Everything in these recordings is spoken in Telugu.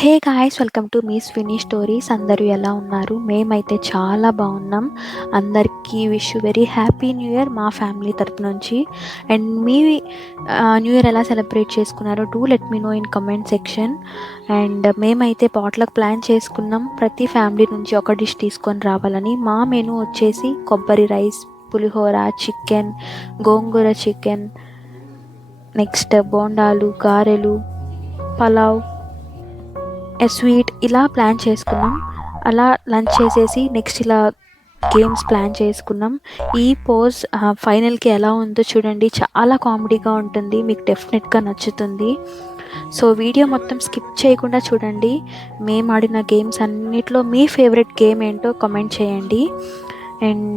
హే గాయ్స్, వెల్కమ్ టు మీ స్వినీ స్టోరీస్. అందరూ ఎలా ఉన్నారు? మేమైతే చాలా బాగున్నాం. అందరికీ wish very happy new year మా ఫ్యామిలీ తరపు నుంచి. అండ్ మీ న్యూ ఇయర్ ఎలా సెలబ్రేట్ చేసుకున్నారో do let me know in comment section. And మేమైతే పాట్లకు ప్లాన్ చేసుకున్నాం, ప్రతి ఫ్యామిలీ నుంచి ఒక డిష్ తీసుకొని రావాలని. మా మెనూ వచ్చేసి కొబ్బరి రైస్, పులిహోర, చికెన్, గోంగూర చికెన్, నెక్స్ట్ బోండాలు, గారెలు, పలావ్, స్వీట్ ఇలా ప్లాన్ చేసుకున్నాం. అలా లంచ్ చేసేసి నెక్స్ట్ ఇలా గేమ్స్ ప్లాన్ చేసుకున్నాం. ఈ పోజ్ ఫైనల్కి ఎలా ఉందో చూడండి, చాలా కామెడీగా ఉంటుంది, మీకు డెఫినెట్గా నచ్చుతుంది. సో వీడియో మొత్తం స్కిప్ చేయకుండా చూడండి. మేము ఆడిన గేమ్స్ అన్నిట్లో మీ ఫేవరెట్ గేమ్ ఏంటో కామెంట్ చేయండి. అండ్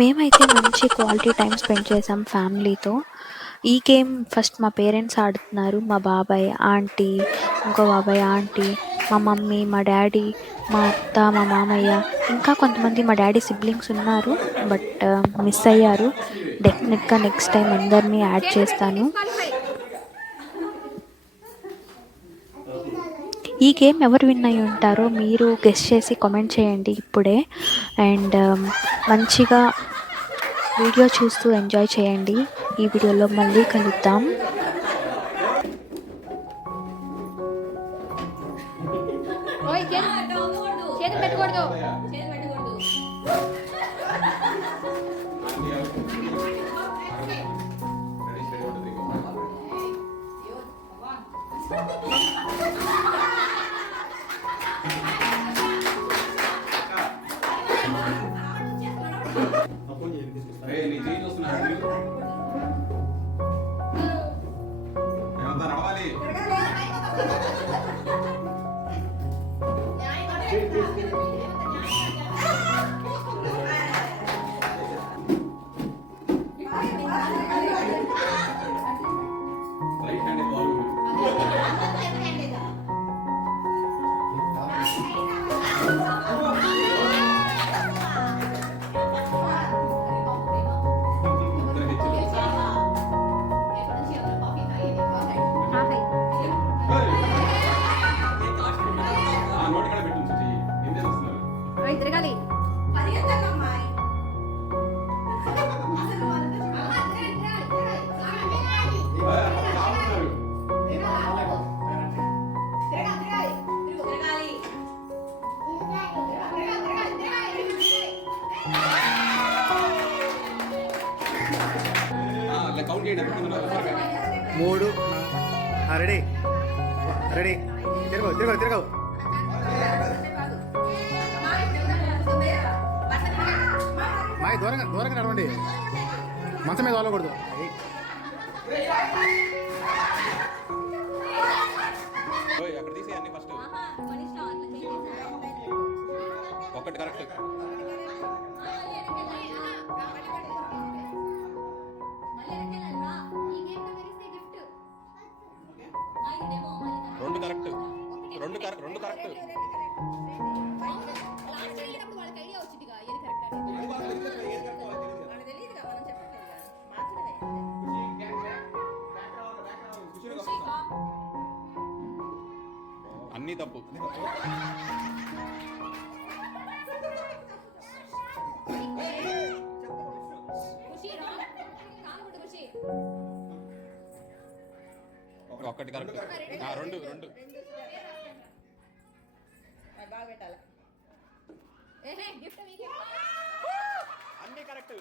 మేమైతే మంచి క్వాలిటీ టైం స్పెండ్ చేసాం ఫ్యామిలీతో. ఈ గేమ్ ఫస్ట్ మా పేరెంట్స్ ఆడుతున్నారు, మా బాబాయ్, ఆంటీ, ఇంకో బాబాయ్, ఆంటీ, మా మమ్మీ, మా డాడీ, మా అత్త, మా మామయ్య, ఇంకా కొంతమంది మా డాడీ సిబ్లింగ్స్ ఉన్నారు, బట్ మిస్ అయ్యారు. డెఫినెట్గా నెక్స్ట్ టైం అందరినీ యాడ్ చేస్తాను. ఈ గేమ్ ఎవరు విన్ అయి ఉంటారో మీరు గెస్ చేసి కామెంట్ చేయండి ఇప్పుడే. అండ్ మంచిగా వీడియో చూస్తూ ఎంజాయ్ చేయండి. ఈ వీడియోలో మళ్ళీ కలుద్దాం. మూడు రెడీ రెడీ తిరగవు తిరగవు తిరగవు మాయ దూరంగా దూరంగా నడవండి, మంచం మీద వాళ్ళకూడదు. అక్కడ తీసేయండి ఫస్ట్ ఒకటి కరెక్ట్. రెండు కరెక్ట్, రెండు కరెక్ట్, రెండు కరెక్ట్. అన్నీ తప్పు. ఒకటి కరెక్ట్. రెండు రెండు బాగా పెట్టాలి. గిఫ్ట్ మీకే. అన్ని కరెక్ట్.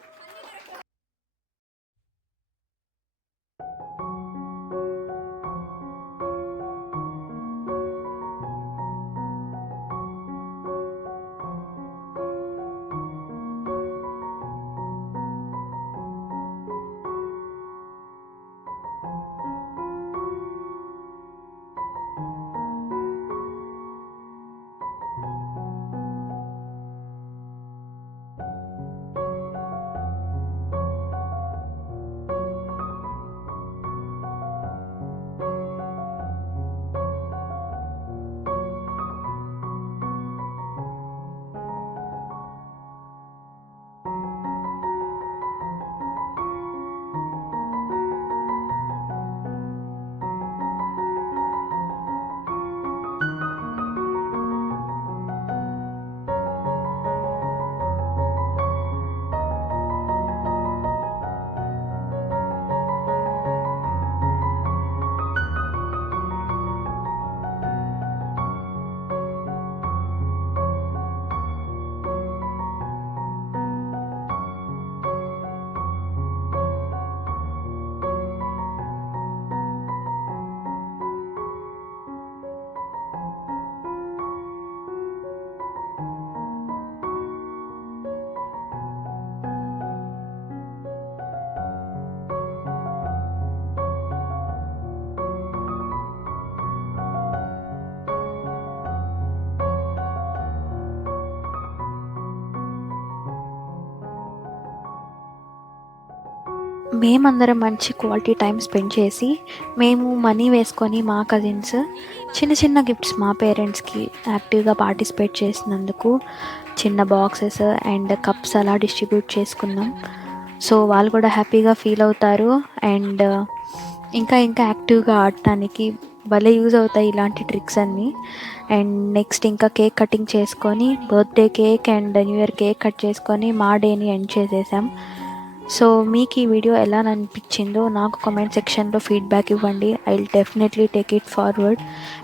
మేమందరం మంచి క్వాలిటీ టైం స్పెండ్ చేసి మేము మనీ వేసుకొని మా కజిన్స్ చిన్న చిన్న గిఫ్ట్స్ మా పేరెంట్స్కి యాక్టివ్గా పార్టిసిపేట్ చేసినందుకు చిన్న బాక్సెస్ అండ్ కప్స్ అలా డిస్ట్రిబ్యూట్ చేసుకున్నాం. సో వాళ్ళు కూడా హ్యాపీగా ఫీల్ అవుతారు అండ్ ఇంకా యాక్టివ్గా ఆడటానికి భలే యూజ్ అవుతాయి ఇలాంటి ట్రిక్స్ అన్నీ. అండ్ నెక్స్ట్ ఇంకా కేక్ కటింగ్ చేసుకొని birthday cake and new year cake cut చేసుకొని మా డేని ఎండ్ చేసేసాం. సో మీకు ఈ వీడియో ఎలా అనిపించిందో నాకు కామెంట్ సెక్షన్లో ఫీడ్బ్యాక్ ఇవ్వండి. I will definitely take it forward.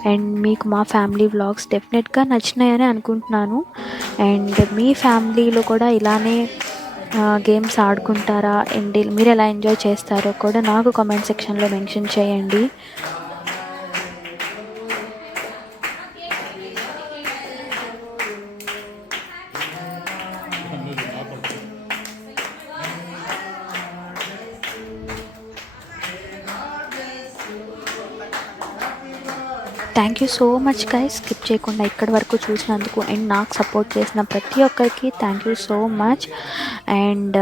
And మీకు మా ఫ్యామిలీ వ్లాగ్స్ డెఫినెట్గా నచ్చినాయని అనుకుంటున్నాను. అండ్ మీ ఫ్యామిలీలో కూడా ఇలానే గేమ్స్ ఆడుకుంటారా అండ్ మీరు ఎలా ఎంజాయ్ చేస్తారో కూడా నాకు కామెంట్ సెక్షన్లో మెన్షన్ చేయండి. Thank you so much guys, skip చేయకుండా ఇక్కడి వరకు చూసినందుకు అండ్ నాకు సపోర్ట్ చేసిన ప్రతి ఒక్కరికి thank you so much. And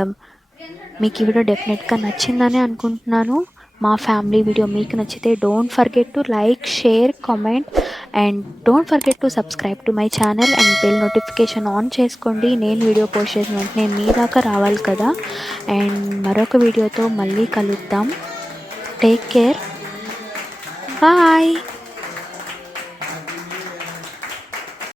మీకు ఈ వీడియో డెఫినెట్గా నచ్చిందని అనుకుంటున్నాను. మా ఫ్యామిలీ వీడియో మీకు నచ్చితే don't forget to like, share, comment and don't forget to subscribe to my channel and bell notification on చేసుకోండి. నేను వీడియో పోస్ట్ చేసిన వెంటనే మీ దాకా రావాలి కదా. అండ్ మరొక వీడియోతో మళ్ళీ కలుద్దాం. Take care, bye.